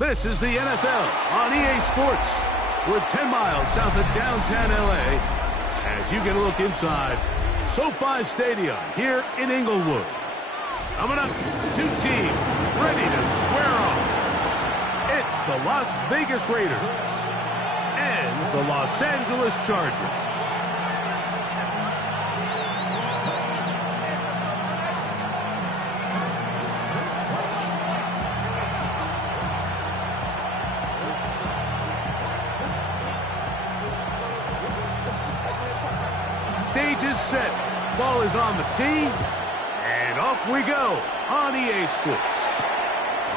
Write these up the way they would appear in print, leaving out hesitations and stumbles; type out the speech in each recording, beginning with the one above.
This is the NFL on EA Sports. We're 10 miles south of downtown L.A. as you get a look inside SoFi Stadium here in Inglewood. Coming up, two teams ready to square off. It's the Las Vegas Raiders and the Los Angeles Chargers. Stage is set. Ball is on the tee. And off we go on EA Sports.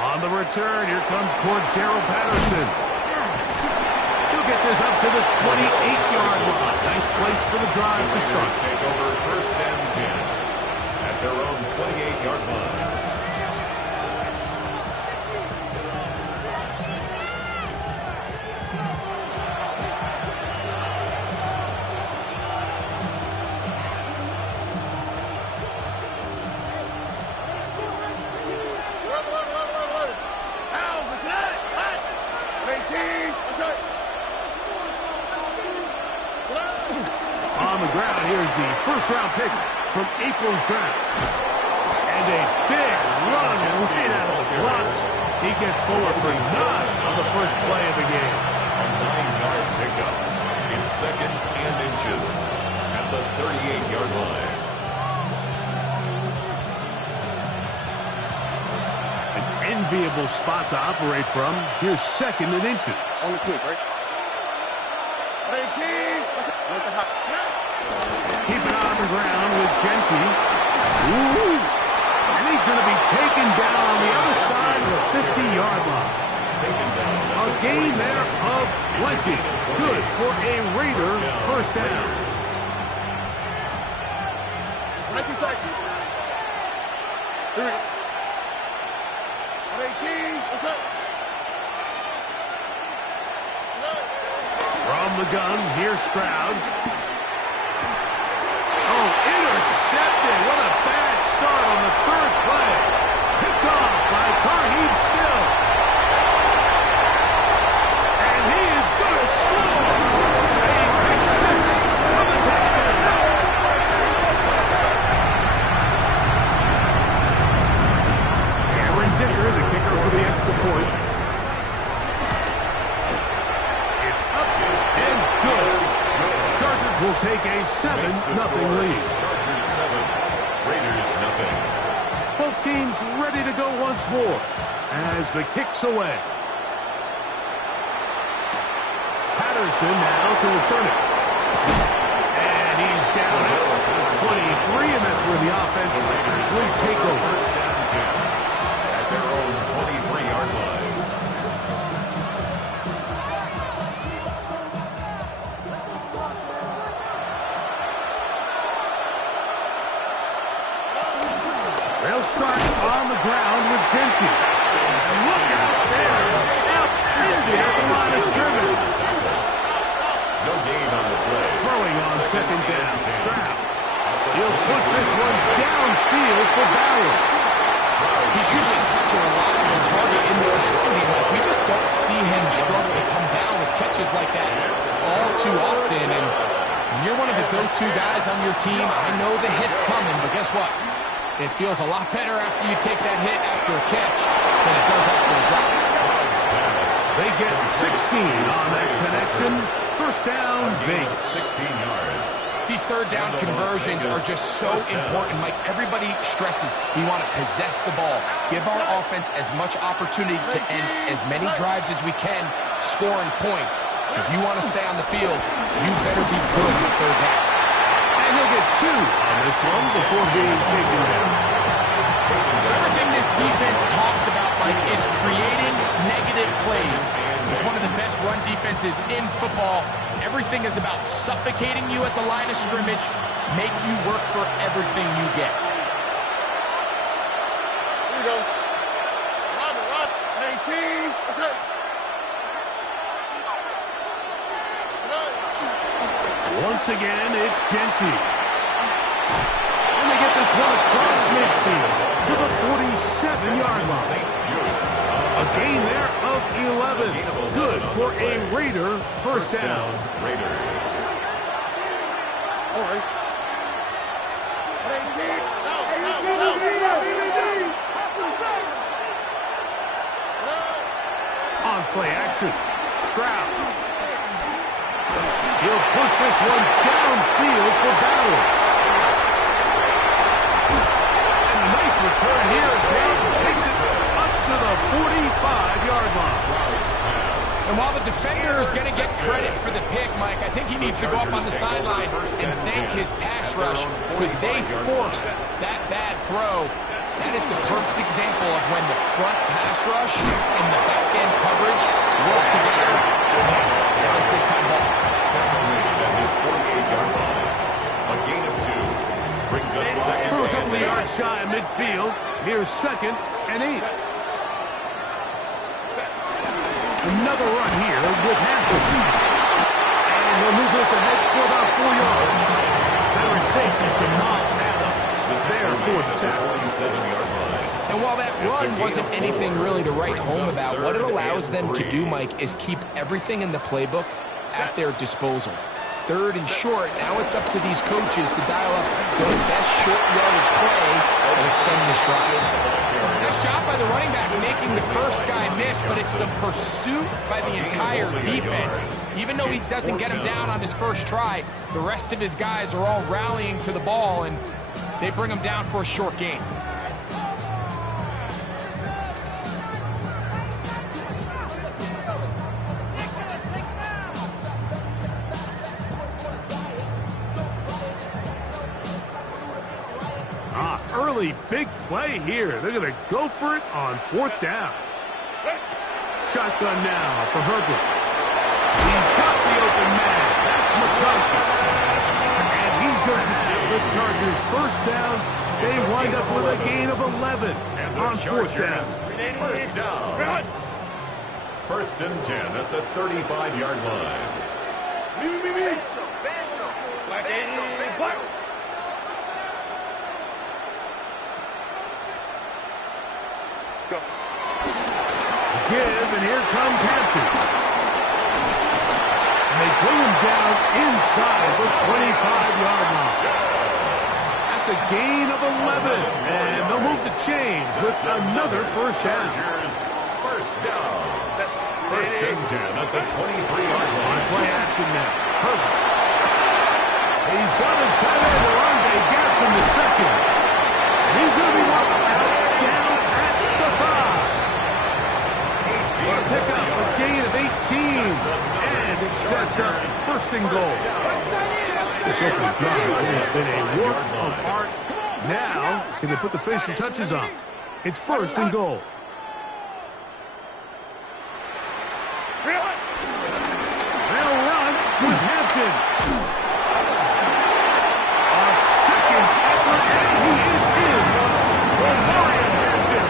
On the return, here comes Cordero Patterson. He'll get this up to the 28-yard line. Nice place for the drive to start. Take over first and 10 at their own 28-yard line. On the ground, here's the first-round pick from April's draft. And a big run right out of the blocks. He gets forward for 9 on the first play of the game. A 9-yard pickup in second and inches at the 38-yard line. An enviable spot to operate from. Here's second and inches. On the quick, right? Keep it on the ground with Gentry. Ooh. And he's going to be taken down on the other side of the 50-yard line. A gain there of 20. Good for a Raider first down. From the gun, here's Stroud. Oh, intercepted. What a bad start on the third play. Picked off by Tarheeb Still. And he is going to score. A pick six for the touchdown. Aaron Dicker, the kicker for the extra point. It's up and good. Chargers will take a 7-0 lead. Chargers 7, Raiders nothing. Both teams ready to go once more as the kick's away. Patterson now to return it. And he's down at 23, and that's where the offense will take over. First down 2 at their own 23-yard line. They'll start on the ground with Gentry. Look out there. Out-ended at the line of scrimmage. No gain on the play. Throwing on second down. Stroud. He'll push this one downfield for Bauer. He's usually such a reliable target in the passing game. We just don't see him struggle to come down with catches like that all too often. And when you're one of the go-to guys on your team, I know the hit's coming, but guess what? It feels a lot better after you take that hit after a catch than it does after a drop. They get 16 on that connection. First down, Vegas. 16 yards. These third down conversions are just so important. Like everybody stresses, we want to possess the ball. Give our offense as much opportunity to end as many drives as we can, scoring points. So if you want to stay on the field, you better be good with third down. And he'll get 2 on this one before being taken down. So everything this defense talks about, Mike, is creating negative plays. It's one of the best run defenses in football. Everything is about suffocating you at the line of scrimmage, make you work for everything you get. Here we go. Rob, 18. That's it. Once again, it's Gentry. And they get this one across midfield to the 47-yard line. St. Just. A A gain there of 11. Good for a Raider first down. Raiders. All right. On play action. Stroud. He'll push this one downfield for Bowers. And a nice return here as Brown takes it up to the 45-yard line. And while the defender is going to get credit for the pick, Mike, I think he needs to go up on the sideline and thank his pass rush because they forced that bad throw. That is the perfect example of when the front pass rush and the back-end coverage work together. Man, that was big-time ball. At his 48-yard line. A gain of 2 brings up second. For a couple of yards shy of midfield, here's 2nd and 8. Another run here with Hampton. And he'll move this ahead for about 4 yards. Veteran safety Jamal Adams there for the tackle. 47-yard line. And while that run wasn't anything really to write home about, what it allows them to do, Mike, is keep everything in the playbook at their disposal. 3rd and short, now it's up to these coaches to dial up their best short yardage play and extend this drive. Nice job by the running back making the first guy miss, but it's the pursuit by the entire defense. Even though he doesn't get him down on his first try, the rest of his guys are all rallying to the ball, and they bring him down for a short gain. Early big play here. They're going to go for it on 4th down. Shotgun now for Herbert. He's got the open man. That's McConkey. And he's going to have the Chargers first down. They wind up with a gain of 11 on 4th down. First down. 1st and 10 at the 35-yard line. Give, and here comes Hampton. And they bring him down inside the 25-yard line. That's a gain of 11, and they'll move the chains with another first down. First down. 1st and 10 at the 23-yard line. Play action now. Herbert. He's got his tight end, Orlando Gatson the second. And he's going to be walked out down at the 5. Pick up a gain of 18, and it sets up 1st and goal. This opening drive has been a work of art. Now, can they put the finishing touches on? It's 1st and goal. They'll run with Hampton. A second effort, and he is in. Memorial Hampton.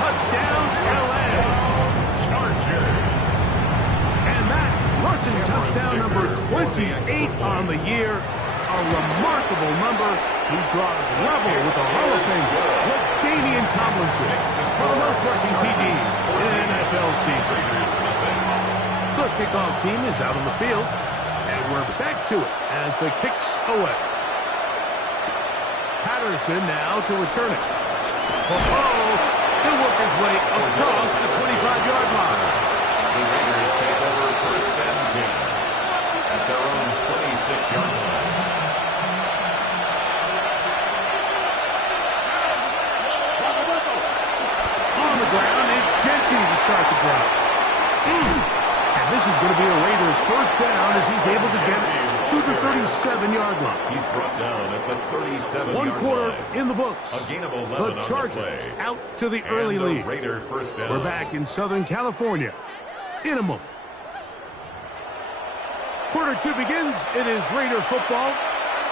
Touchdown, LA. Rushing touchdown number 28 on the year. A remarkable number. He draws level with the Hall of Fame with Damian Tomlinson for the most rushing TDs in an NFL season. The kickoff team is out on the field, and we're back to it as the kick's away. Patterson now to return it. He'll work his way across the 25-yard line. The Raiders take over 1st and 10 at their own 26-yard line. On the ground, it's Genty to start the drive. And this is going to be a Raiders first down as he's able to get it to the 37-yard line. He's brought down at the 37-yard line. One quarter in the books. A gain of 11 the Chargers out to the early lead. Raider first down. We're back in Southern California in a moment. Quarter 2 begins. It is Raider football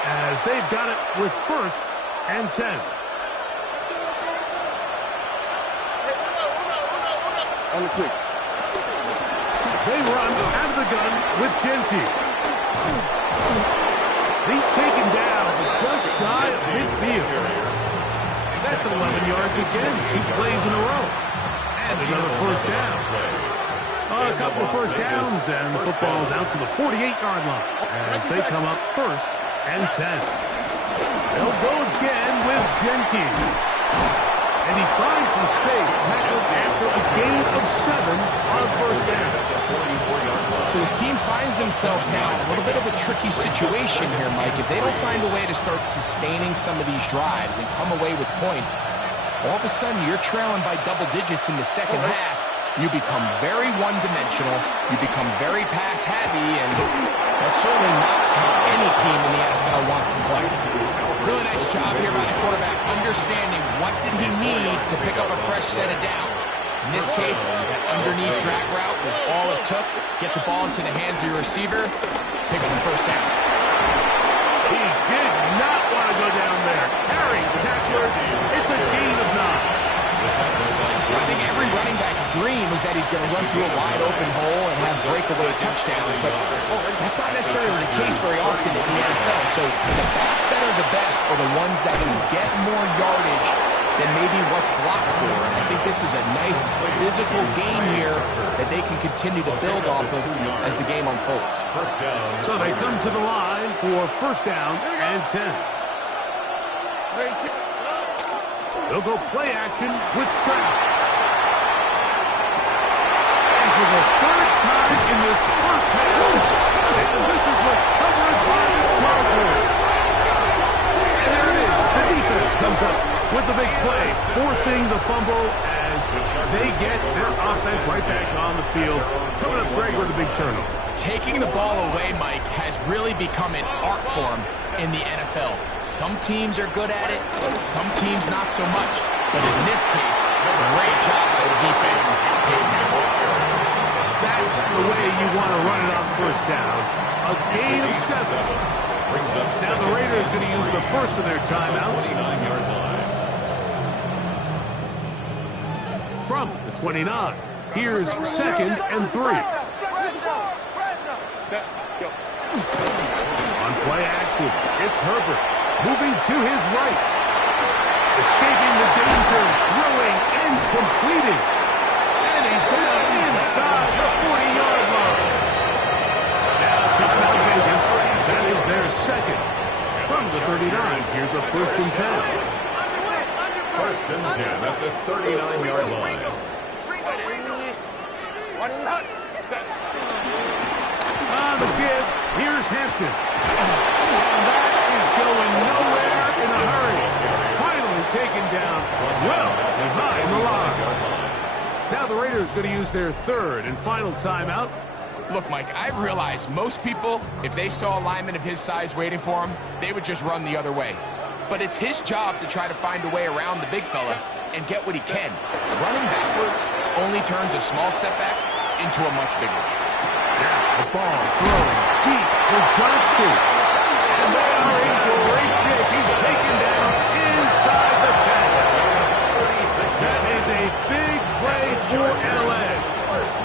as they've got it with 1st and 10. On the quick. They run out of the gun with Genty. He's taken down just shy of midfield. That's 11 yards again. 2 plays in a row. And another first down. A couple of first downs, and the football's out to the 48-yard line as they come up first and 10. They'll go again with Gentile. And he finds some space, tackled after a gain of 7 on first down. So his team finds themselves now in a little bit of a tricky situation here, Mike. If they don't find a way to start sustaining some of these drives and come away with points, all of a sudden you're trailing by double digits in the second half. You become very one-dimensional. You become very pass-heavy, and that's certainly not how any team in the NFL wants to play. Really nice job here by the quarterback, understanding what did he need to pick up a fresh set of downs. In this case, that underneath drag route was all it took. Get the ball into the hands of your receiver, pick up the first down. He did not want to go down there. Carrying tacklers, it's a gain of 9. I think every running back's dream is that he's going to run through a wide-open hole and have breakaway touchdowns, but that's not necessarily the case very often in the NFL. So the backs that are the best are the ones that can get more yardage than maybe what's blocked for. And I think this is a nice physical game here that they can continue to build off of as the game unfolds. So they come to the line for first down and 10. They'll go play action with Stroud. And for the third time in this first half, and this is recovered by the Chargers. And there it is. The defense comes up with the big play, forcing the fumble as they get their offense right back on the field. Coming up, Greg, with a big turnover. Taking the ball away, Mike, has really become an art form in the NFL. Some teams are good at it, some teams not so much. But in this case, great job by the defense taking that ball. That's the way you want to run it on first down. A gain of 7. Now the Raiders going to use the first of their timeouts. From the 29, here's second and 3. On play action, it's Herbert moving to his right. Escaping the danger, throwing and completing. And he's down inside the 40-yard line. Now touchdown Vegas. That is their second. From the 39, here's a first and 10. First and 10 at the 39-yard line. On the give, here's Hampton. And that is going nowhere in a hurry. Finally taken down well behind the line. Now the Raiders going to use their third and final timeout. Look, Mike, I realize most people, if they saw a lineman of his size waiting for him, they would just run the other way. But it's his job to try to find a way around the big fella and get what he can. Running backwards only turns a small setback into a much bigger one. Now the ball thrown deep for Johnston. And they are in great shape. He's taken down inside the 10. That is a big play for LA.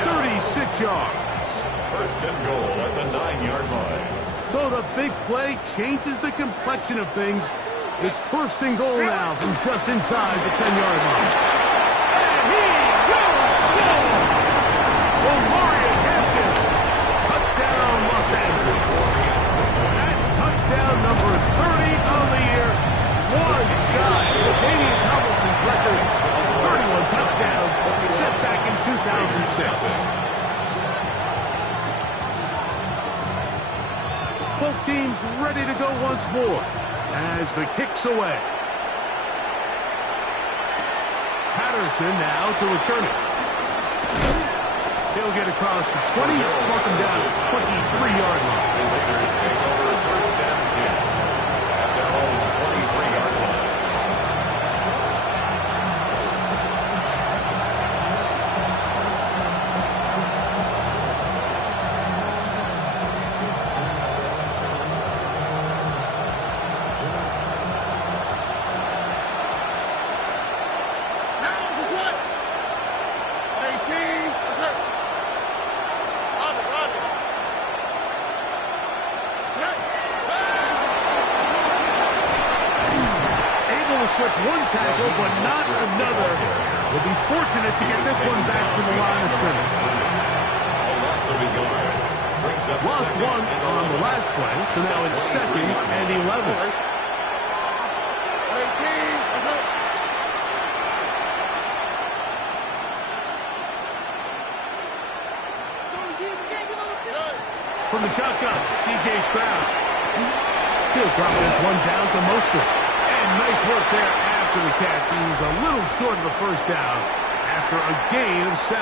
36 yards. First and goal at the 9-yard line. So the big play changes the complexion of things. It's first and goal now from just inside the 10-yard line. And he goes slow. Omarion Hampton. Touchdown, Los Angeles. That touchdown number 30 on the year. One shy of Damian Tomlinson's record of 31 touchdowns set back in 2006. Both teams ready to go once more as the kick's away. Patterson now to return it. He'll get across the 20, mark him down at the 23-yard line. The Raiders take over first and 10 at their own 23-yard line. One tackle, but not another will be fortunate to get this one back to the line of scrimmage. A loss of a yard. Brings up Lost one on the last play, so now it's 2nd and 11. From the shotgun, C.J. Stroud. He'll drop this one down to Mostert. And nice work there after the catch. He's a little short of the first down after a gain of 7.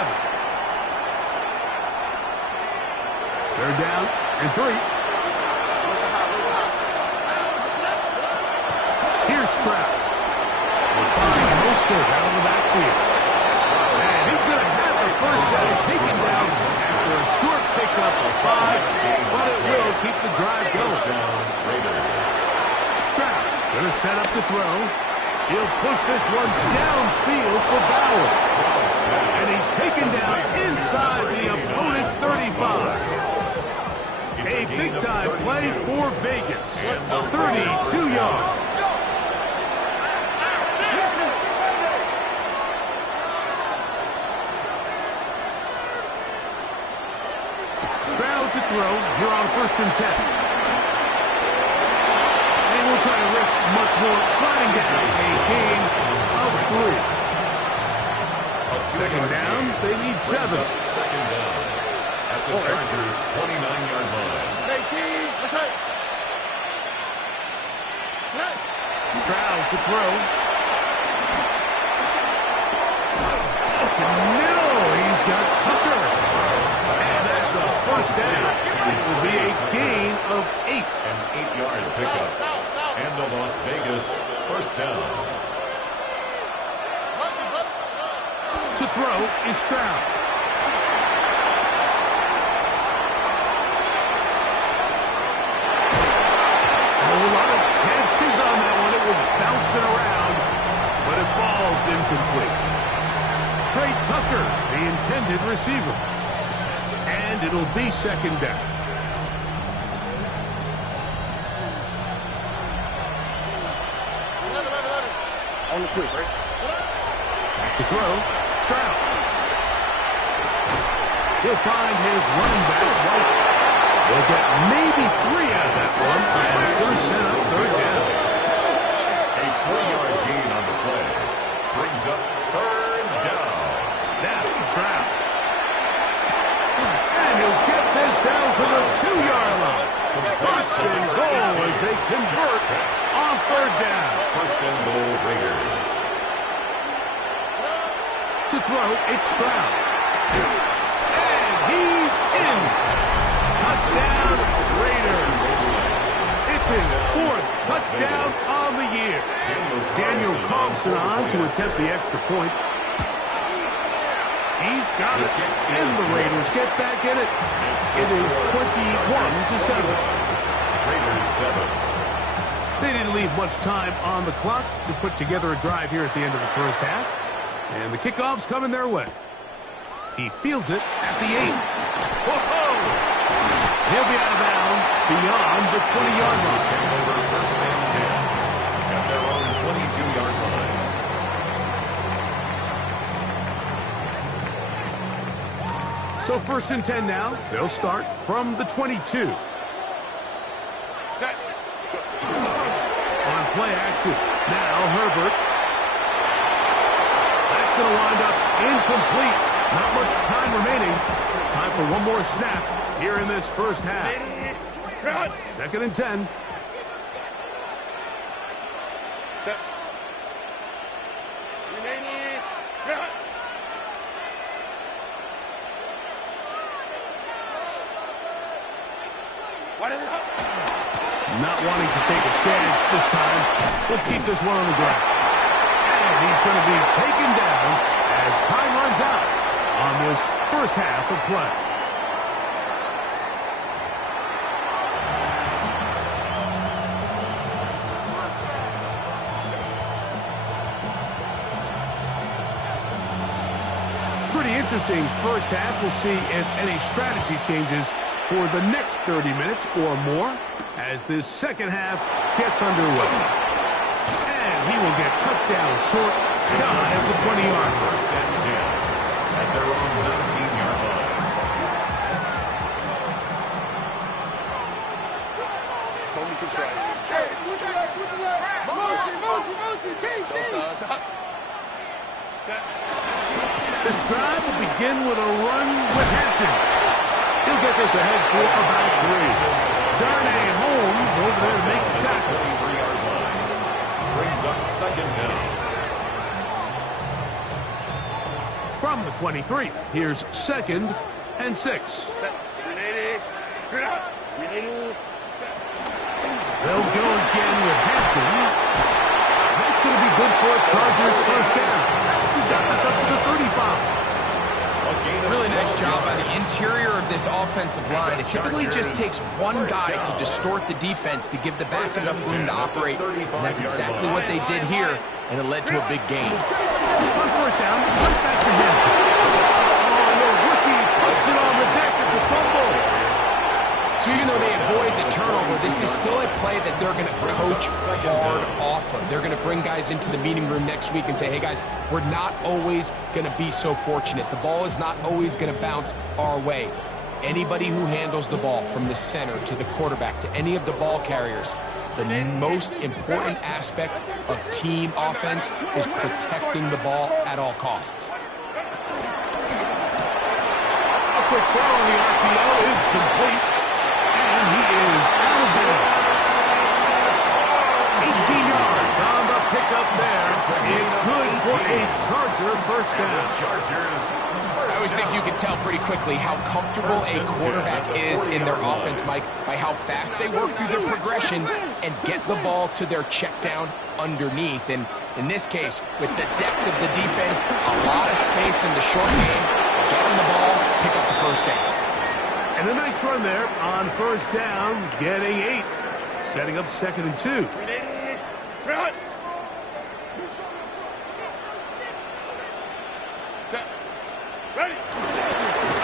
3rd down and 3. Here's Stroud. We'll find Mostert out of the backfield. And he's going to have the first down taken down after a short pickup of 5, but it will keep the drive going. Stroud going to set up the throw. He'll push this one downfield for Bowers. And he's taken down inside the opponent's 35. A big-time play for Vegas. 32 yards. Stroud to throw. Here on 1st and 10. And we'll try to risk much more. Sliding down a gain of 3. 2nd down. They need 7. 2nd down at the Chargers' 29-yard line. Stroud to throw. No, he's got Tucker. And that's a 1st down. It will be a gain of 8. An 8-yard pickup. And the Las Vegas 1st down. To throw is Stroud. A lot of chances on that one. It was bouncing around, but it falls incomplete. Trey Tucker, the intended receiver. And it'll be 2nd down. On the quick, right? Back to throw. Stroud. He'll find his running back, White. They'll get maybe 3 out of that one, and it's going to set up 3rd down. A 3-yard gain on the play. Brings up 3rd down. Now Stroud. And he'll get this down to the 2-yard line. 1st and goal as they convert on 3rd down. 1st and goal, Raiders. To throw, it's Stroud. And he's in. Touchdown, Raiders. It's his 4th touchdown on the year. Daniel Carlson on to attempt the extra point. He's got it. And the Raiders get back in it. It is 21-7. Raiders 7. They didn't leave much time on the clock to put together a drive here at the end of the first half. And the kickoff's coming their way. He fields it at the 8. Whoa! He'll be out of bounds beyond the 20-yard line. Over 1st and 10 at their own 22-yard line. So 1st and 10 now. They'll start from the 22. On play action. Now Herbert. That's going to wind up incomplete. Not much time remaining. Time for one more snap here in this first half. 2nd and 10. Not wanting to take a chance this time. We'll keep this one on the ground. And he's going to be taken down as time runs out on this first half of play. Pretty interesting first half. We'll see if any strategy changes for the next 30 minutes or more as this second half gets underway. And he will get cut down short, shy of the 20-yard line. First and 10 at their own 19-yard line. This drive will begin with a run with Hampton. He'll get this ahead for about 3. Darnay Holmes over there to make the tackle. 33-yard line. Brings up second down. From the 23, here's 2nd and 6. They'll go again with Hampton. That's going to be good for a Chargers first down. He's got this up to the 35. Really nice job by the interior of this offensive line. It typically just takes one guy to distort the defense to give the back enough room to operate. And that's exactly what they did here, and it led to a big gain. On first down, right back to Hampton. Oh, the rookie puts it on the deck. It's a fumble. So even though they avoid the turnover, this is still a play that they're going to coach hard off of. They're going to bring guys into the meeting room next week and say, hey, guys, we're not always going to be so fortunate. The ball is not always going to bounce our way. Anybody who handles the ball from the center to the quarterback to any of the ball carriers, the most important aspect of team offense is protecting the ball at all costs. A quick throw on the RPO is complete. And he is out of bounds. 18 yards on the pickup there. It's good for a Charger first down. I always think you can tell pretty quickly how comfortable a quarterback is in their offense, Mike, by how fast they work through their progression and get the ball to their check down underneath. And in this case, with the depth of the defense, a lot of space in the short game, get on the ball, pick up the first down. And a nice run there on first down, getting 8. Setting up 2nd and 2.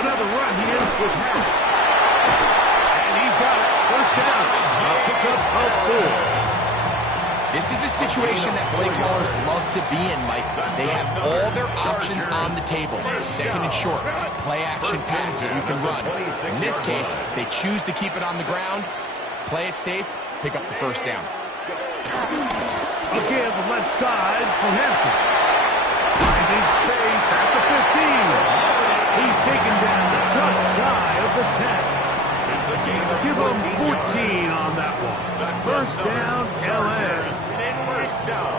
Another run here with Harris. And he's got it. First down. A pickup of 4. This is a situation that play callers love to be in, Mike. They have all their options on the table. 2nd and short, play action pass, you can run. In this case, they choose to keep it on the ground, play it safe, pick up the first down. A give left side for Hampton. Finding space at the 15. He's taken down just shy of the 10. Give him 14 on that one. First down, LA. First down.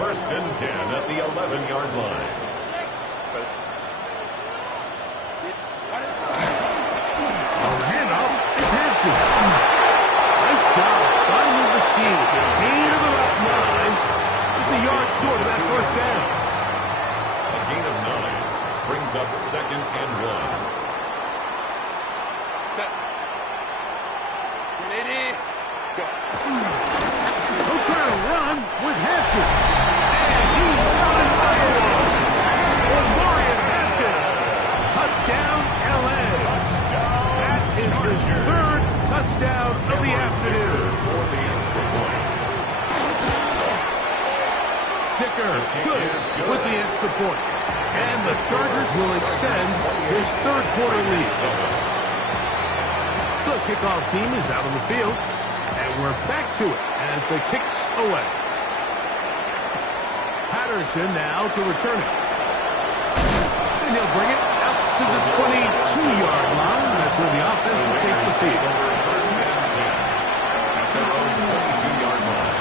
1st and 10 at the 11-yard line. On the handoff, it's Hampton. Nice job finding the seam. Gain of about 9. Just a yard short of that first down. A gain of 9 brings up 2nd and 1. He'll try to run with Hampton. And he's got another one. Omarion Hampton. Touchdown, LA. That is his 3rd touchdown of the afternoon. For the extra point. Kicker, good with the extra point. And the Chargers will extend his 3rd quarter lead. The kickoff team is out on the field. And we're back to it as the kick's away. Patterson now to return it. And he'll bring it out to the 22-yard line. That's where the offense will take the field. First and 10 at their own 22-yard line.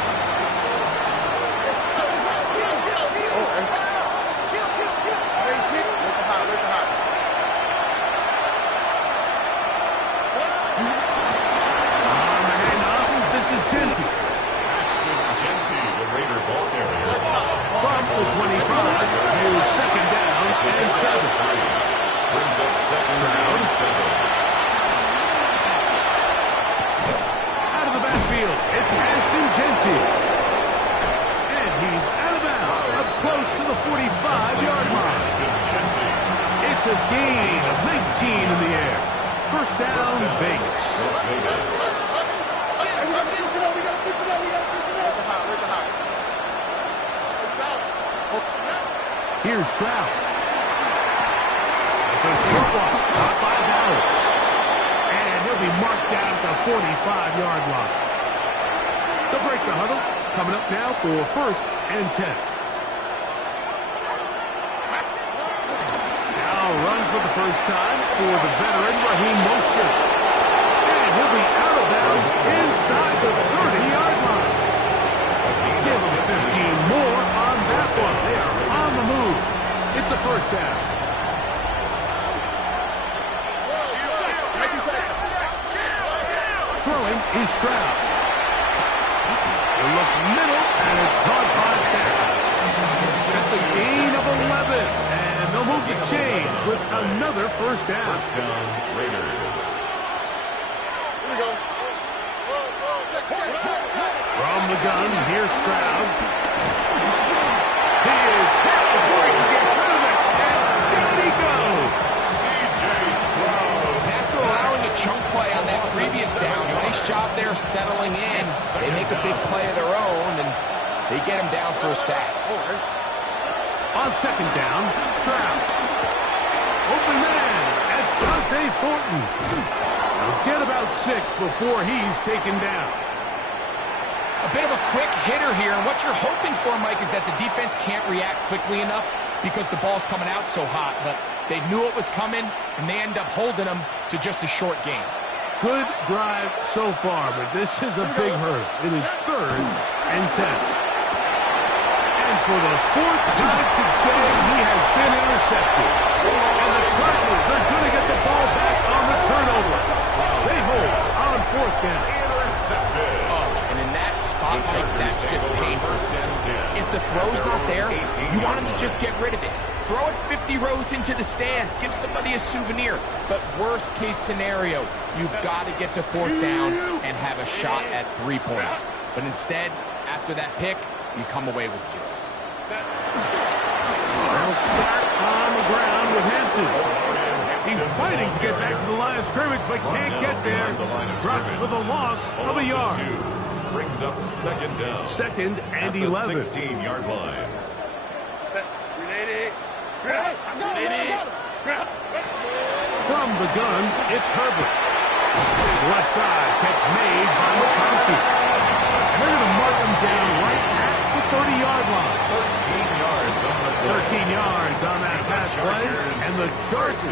From the 25, here's 2nd down and 7. Brings up 2nd down, 7. Out of the backfield, it's Ashton Genty. And he's out of bounds, up close to the 45-yard line. It's a gain of 19 in the air. First down, Vegas. Here's Stroud. It's a short one, caught by Bowers. And he'll be marked down at the 45-yard line. They'll break the huddle. Coming up now for 1st and 10. Now run for the first time for the veteran Raheem Mostert. And he'll be out of bounds inside the 30-yard line. Give them 15 more on that one. They are on the move. It's a first down. Throwing is Stroud. They look middle, and it's caught by Bears. That's a gain of 11, and they'll move the chains with another first down. First down, Raiders. From the gun, here's Stroud. He is hit before he can get rid of it, and down he goes. C.J. Stroud. After allowing a chunk play on that previous down, nice job there settling in. They make a big play of their own, and they get him down for a sack. On second down, Stroud. Open man, that's Dante Thornton. He'll get about 6 before he's taken down. A bit of a quick hitter here, and what you're hoping for, Mike, is that the defense can't react quickly enough because the ball's coming out so hot, but they knew it was coming, and they end up holding them to just a short game. Good drive so far, but this is a big hurdle. It is 3rd and 10. And for the 4th time today, he has been intercepted. And the Cardinals are going to get the ball back on the turnover. They hold on 4th down. Intercepted. And in that spot, Mike, that's just painful. If the throw's not there, you want him to just get rid of it. Throw it 50 rows into the stands. Give somebody a souvenir. But worst case scenario, you've got to get to 4th down and have a shot at 3 points. But instead, after that pick, you come away with 0. They'll start on the ground with Hampton. He's fighting to get back to the line of scrimmage, but can't get there. Dropped for the loss of a yard. Brings up 2nd down. 2nd and At the 11. 16-yard line. From the gun, it's Herbert. Left side, catch made by McConkey. And they're going to mark him down right at the 30-yard line. 13 yards on that pass play, and the Chargers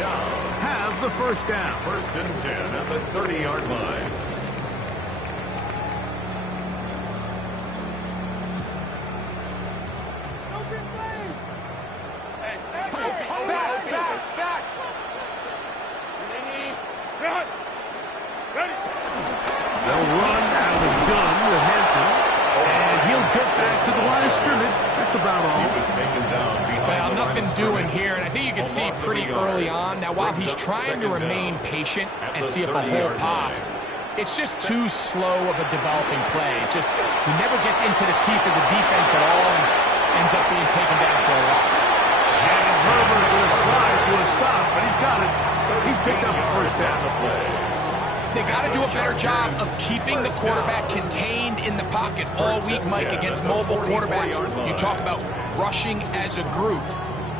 have the first down. 1st and 10 at the 30-yard line. They'll run out of the gun with Hampton, and he'll get back to the line of scrimmage. That's about all. He was taken down behind Well, the line nothing of doing scrimmage. here, and I think you can see pretty early on. Now, while he's trying to remain patient and see if a hole pops, it's just too slow of a developing play. It's just, he never gets into the teeth of the defense at all and ends up being taken down for a loss. And Herbert will slide to a stop, but he's got it. He's picked up a first down. They got to do a better job of keeping the quarterback contained in the pocket all week, Mike, against mobile quarterbacks. You talk about rushing as a group.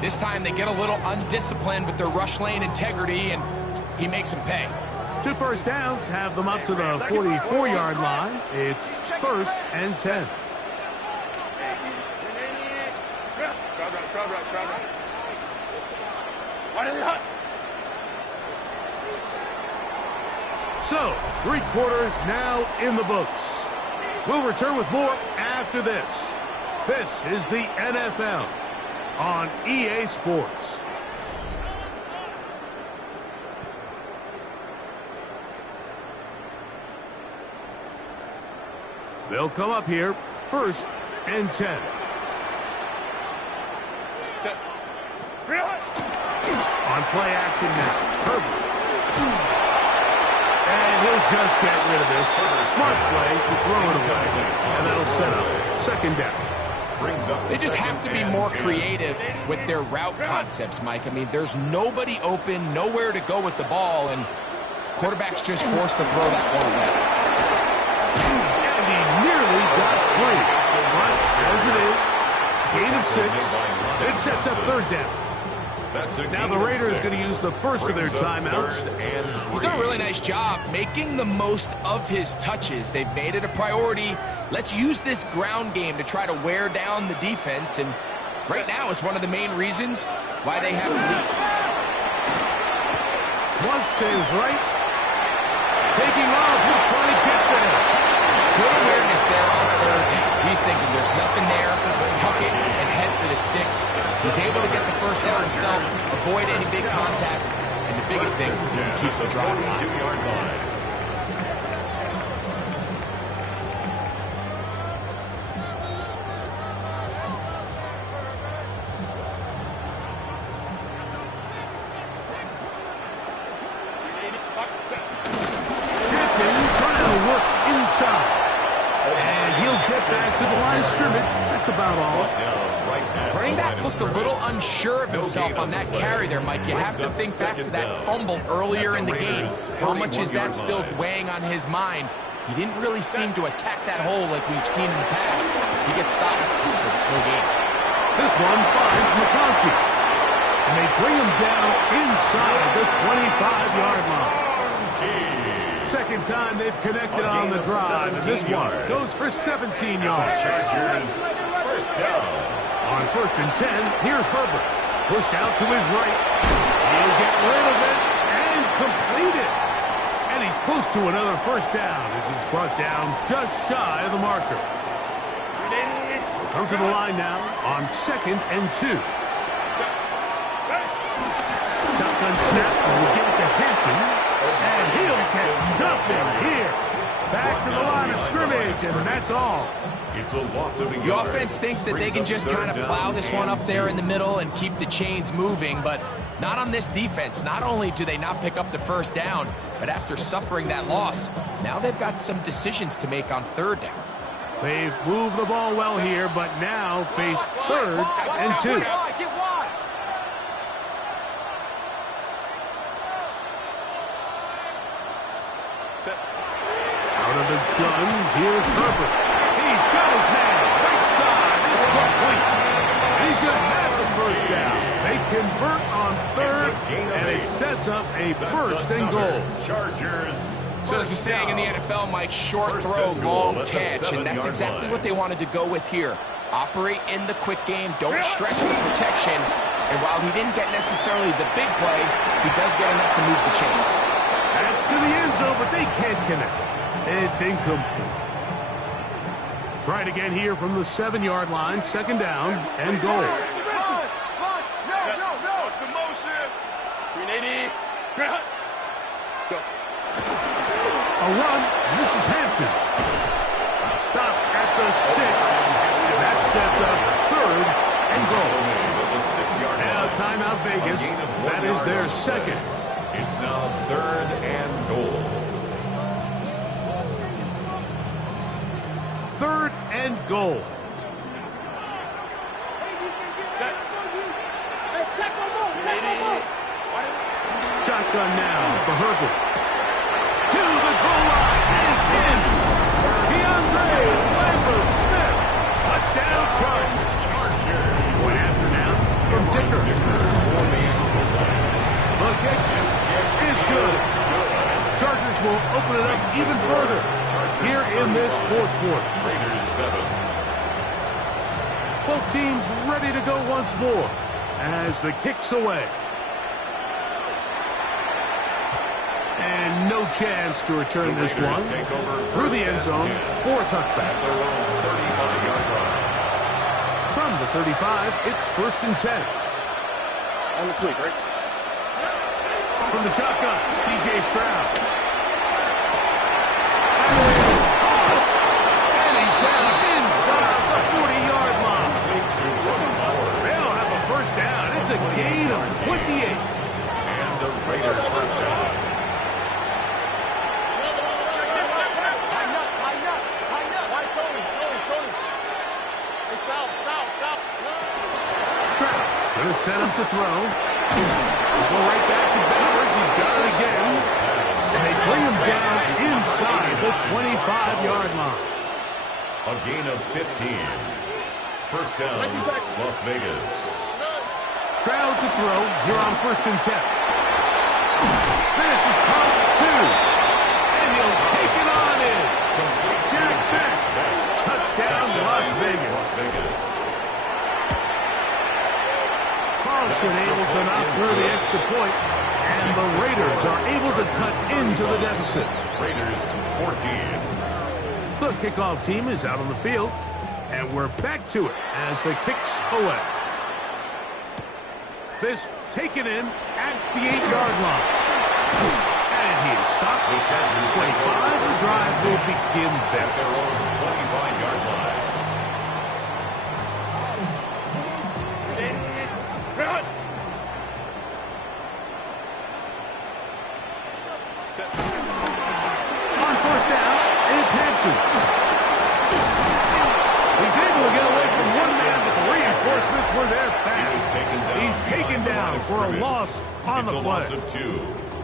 This time they get a little undisciplined with their rush lane integrity, and he makes them pay. 2 first downs have them up to the 44-yard line. It's 1st and 10. So, 3 quarters now in the books. We'll return with more after this. This is the NFL on EA Sports. They'll come up here, 1st and 10. On play action now, Herbert. And he'll just get rid of this. Smart play to throw it away. And that'll set up 2nd down. They just have to be more creative with their route concepts, Mike. I mean, there's nobody open, nowhere to go with the ball, and quarterback's just forced to throw that one away. And he nearly got free. But as it is, Gain of 6. It sets up third down. Now the Raiders going to use the first of their timeouts. He's done a really nice job making the most of his touches. They've made it a priority. Let's use this ground game to try to wear down the defense. And right now it's one of the main reasons why they have the lead. Flush to his right. Taking off. He'll try to get there. Good awareness there on third down. He's thinking there's nothing there. Tuck it and head for the sticks. He's able to get the first down himself, avoid any big contact, and the biggest thing is he keeps the drive alive. 42-yard line. Trying to work inside. And he'll get back to the line of scrimmage. That's about all. Running back looked a little unsure of himself on that carry there, Mike. You have to think back to that fumble earlier in the game. How much is that still weighing on his mind? He didn't really seem to attack that hole like we've seen in the past. He gets stopped for the full game. This one finds McConkey. And they bring him down inside the 25-yard line. Second time they've connected on the drive, and this one goes for 17 yards. First down. On 1st and 10, here's Herbert. Pushed out to his right. He'll get rid of it and complete it. And he's close to another first down as he's brought down just shy of the marker. Come to the line now on 2nd and 2. Shotgun snap, and we'll give it to Hampton. And he'll get nothing here. Back to the line of scrimmage, and that's all. It's a loss of a The yard. offense thinks that they can just kind of plow this one up there in the middle and keep the chains moving, but not on this defense. Not only do they not pick up the first down, but after suffering that loss, now they've got some decisions to make on third down. They've moved the ball well here, but now face 3rd and 2. Out of the gun, here's Herbert. He's got his man. Right side. It's complete. And he's going to have the first down. They convert on 3rd, and it sets up a 1st and goal. Chargers. So there's a saying in the NFL, Mike, short throw, long catch, and that's exactly what they wanted to go with here. Operate in the quick game, don't stress the protection, and while he didn't get necessarily the big play, he does get enough to move the chains. That's to the end zone, but they can't connect. It's incomplete. Try it again here from the 7-yard line, 2nd down and goal. What's the motion? 380. Go. A run, and this is Hampton. Stop at the 6, and that sets up 3rd and goal. Now timeout Vegas. That is their 2nd. It's now 3rd and goal. 3rd and goal. Shotgun now for Herbert. To the goal line and in. DeAndre Lambert-Smith. Touchdown Chargers. Point after now from Dicker. The kick is good. Chargers will open it up even further here in this 4th quarter. Raiders 7. Both teams ready to go once more as the kick's away. And no chance to return this one through the end zone for a touchback. From the 35, it's 1st and 10. On the tweak, right? From the shotgun, C.J. Stroud. And he's down inside the 40-yard line. They'll have a first down. It's a gain of 28. And the Raiders first down. Going to set him to throw. Go right back to Bowers. He's got it again. And they bring him down inside the 25-yard line. A gain of 15. First down, Las Vegas. Stroud to throw here on 1st and 10. This is caught 2. And he'll take it on in. Jack Beck. Touchdown, Las Vegas. Carlson able to knock through the extra point, and the Raiders are able to cut into the deficit. Raiders 14. The kickoff team is out on the field, and we're back to it as the kick's away. This taken in at the 8-yard line. And he is stopped at 25. The drive will begin there. Their own 25-yard line. On 1st down, it's Hampton. He's able to get away from one man, but the reinforcements were there fast. He's taken down for a loss on the play. Loss of 2.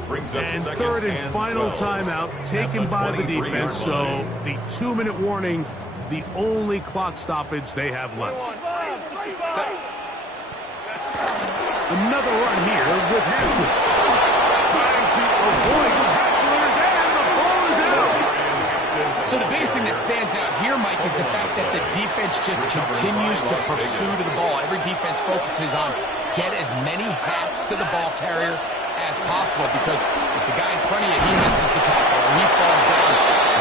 Brings up And second 3rd and final 12. timeout taken by the defense. So the 2-minute warning, the only clock stoppage they have left. Another run here with Hampton. Trying to avoid tacklers, and the ball is out. So the biggest thing that stands out here, Mike, is the fact that the defense just continues to pursue to the ball. Every defense focuses on get as many hats to the ball carrier as possible, because if the guy in front of you, he misses the tackle or he falls down,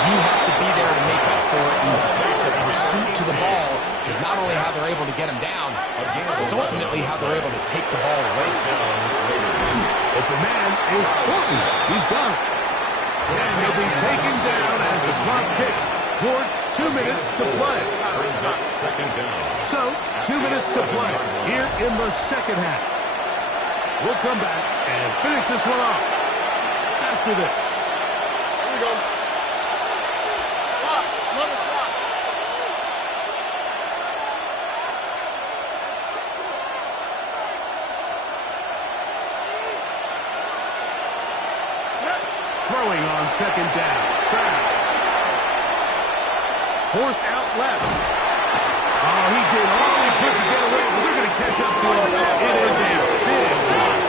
you have to be there to make up for it. And the pursuit to the ball is not only how they're able to get him down, it's ultimately how they're able to take the ball away. Open man is Horton. He's done. And he'll be taken down as the clock ticks towards 2 minutes to play. Brings up second down. So, 2 minutes to play here in the second half. We'll come back and finish this one off after this. Here we go. Stop. Another stop. Throwing on 2nd down. Stroud. Forced out left. Oh, he did all he could to get away, but they're going to catch up to him. It is a big block.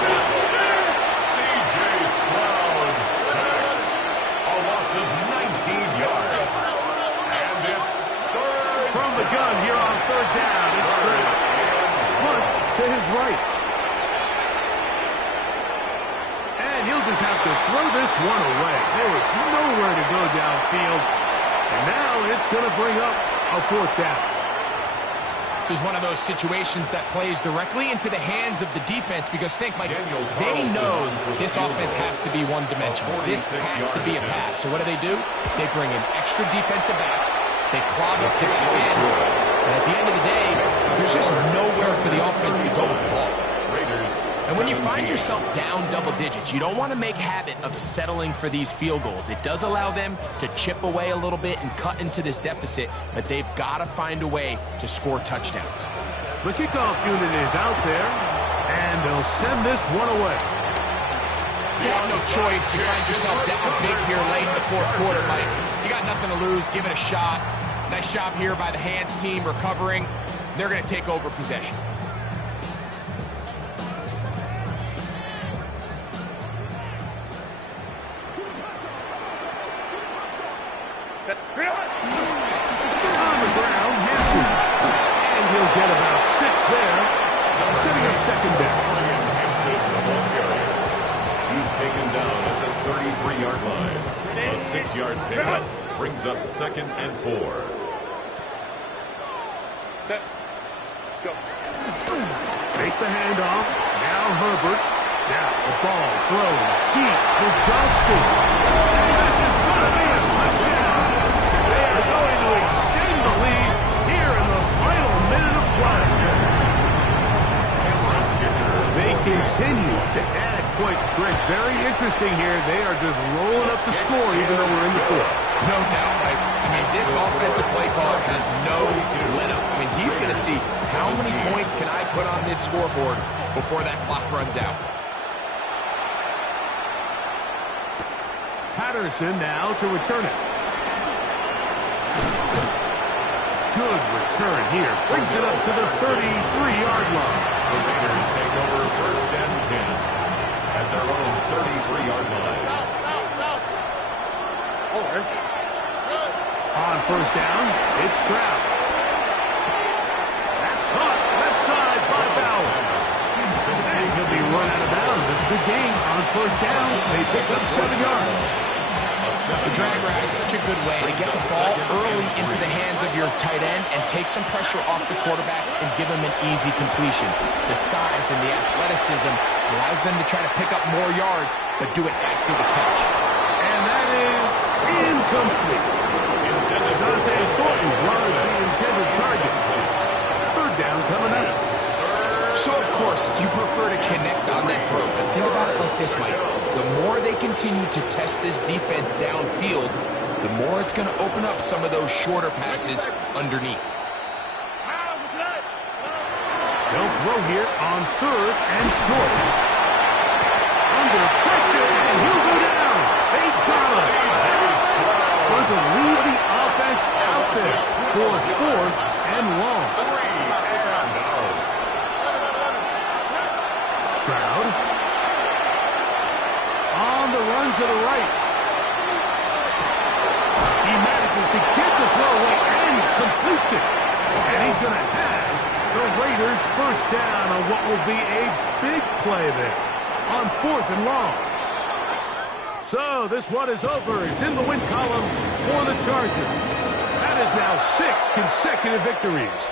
C.J. Stroud sacked. A loss of 19 yards. And it's 3rd. From the gun here on 3rd down. It's Stroud. Push to his right. And he'll just have to throw this one away. There was nowhere to go downfield. And now it's going to bring up a 4th down. This is one of those situations that plays directly into the hands of the defense, because think, Mike, they know this offense has to be one-dimensional. This has to be a pass. So what do? They bring in extra defensive backs. They clog up the back end. And at the end of the day, there's just nowhere for the offense to go with the ball. And when you find yourself down double digits, you don't want to make habit of settling for these field goals. It does allow them to chip away a little bit and cut into this deficit, but they've got to find a way to score touchdowns. The kickoff unit is out there, and they'll send this one away. You have no choice. You find yourself down big here late in the 4th quarter, Mike. You got nothing to lose. Give it a shot. Nice job here by the hands team recovering. They're going to take over possession. On the ground, Hampton. And he'll get about 6 there, setting up 2nd down. He's taken down at the 33-yard line. A 6-yard pickup brings up 2nd and 4. Set. Go. Take the handoff. Now Herbert. Now the ball thrown deep for Johnston. And this is going to be a touchdown. They are going to extend the lead here in the final minute of play. They continue to add points. Greg, very interesting here. They are just rolling up the score even though we're in the 4th. No doubt, Mike. I mean, this offensive play caller has no let up. I mean, he's going to see how many points can I put on this scoreboard before that clock runs out. Patterson now to return it. Good return here. Brings it up to the 33-yard line. The Raiders take over first and 10 at their own 33-yard line. On first down, it's Stroud. That's caught left side by Bowers. And he'll be run out of bounds. It's a good game. On first down, they pick up 7 yards. The drag route is such a good way to get the ball early into the hands of your tight end and take some pressure off the quarterback and give him an easy completion. The size and the athleticism allows them to try to pick up more yards, but do it after the catch. And that is incomplete. Dante Thornton was the intended target. Third down coming up. So, of course, you prefer to connect on that throw, but think about it like this, Mike. The more they continue to test this defense downfield, the more it's going to open up some of those shorter passes underneath. They'll throw here on third and short. Under pressure, and he'll go down. They got him. Going to leave the offense out there for fourth and long. Stroud. On the run to the right. He manages to get the throw away and completes it. And he's going to have the Raiders first down on what will be a big play there on fourth and long. So this one is over. It's in the win column for the Chargers. That is now 6 consecutive victories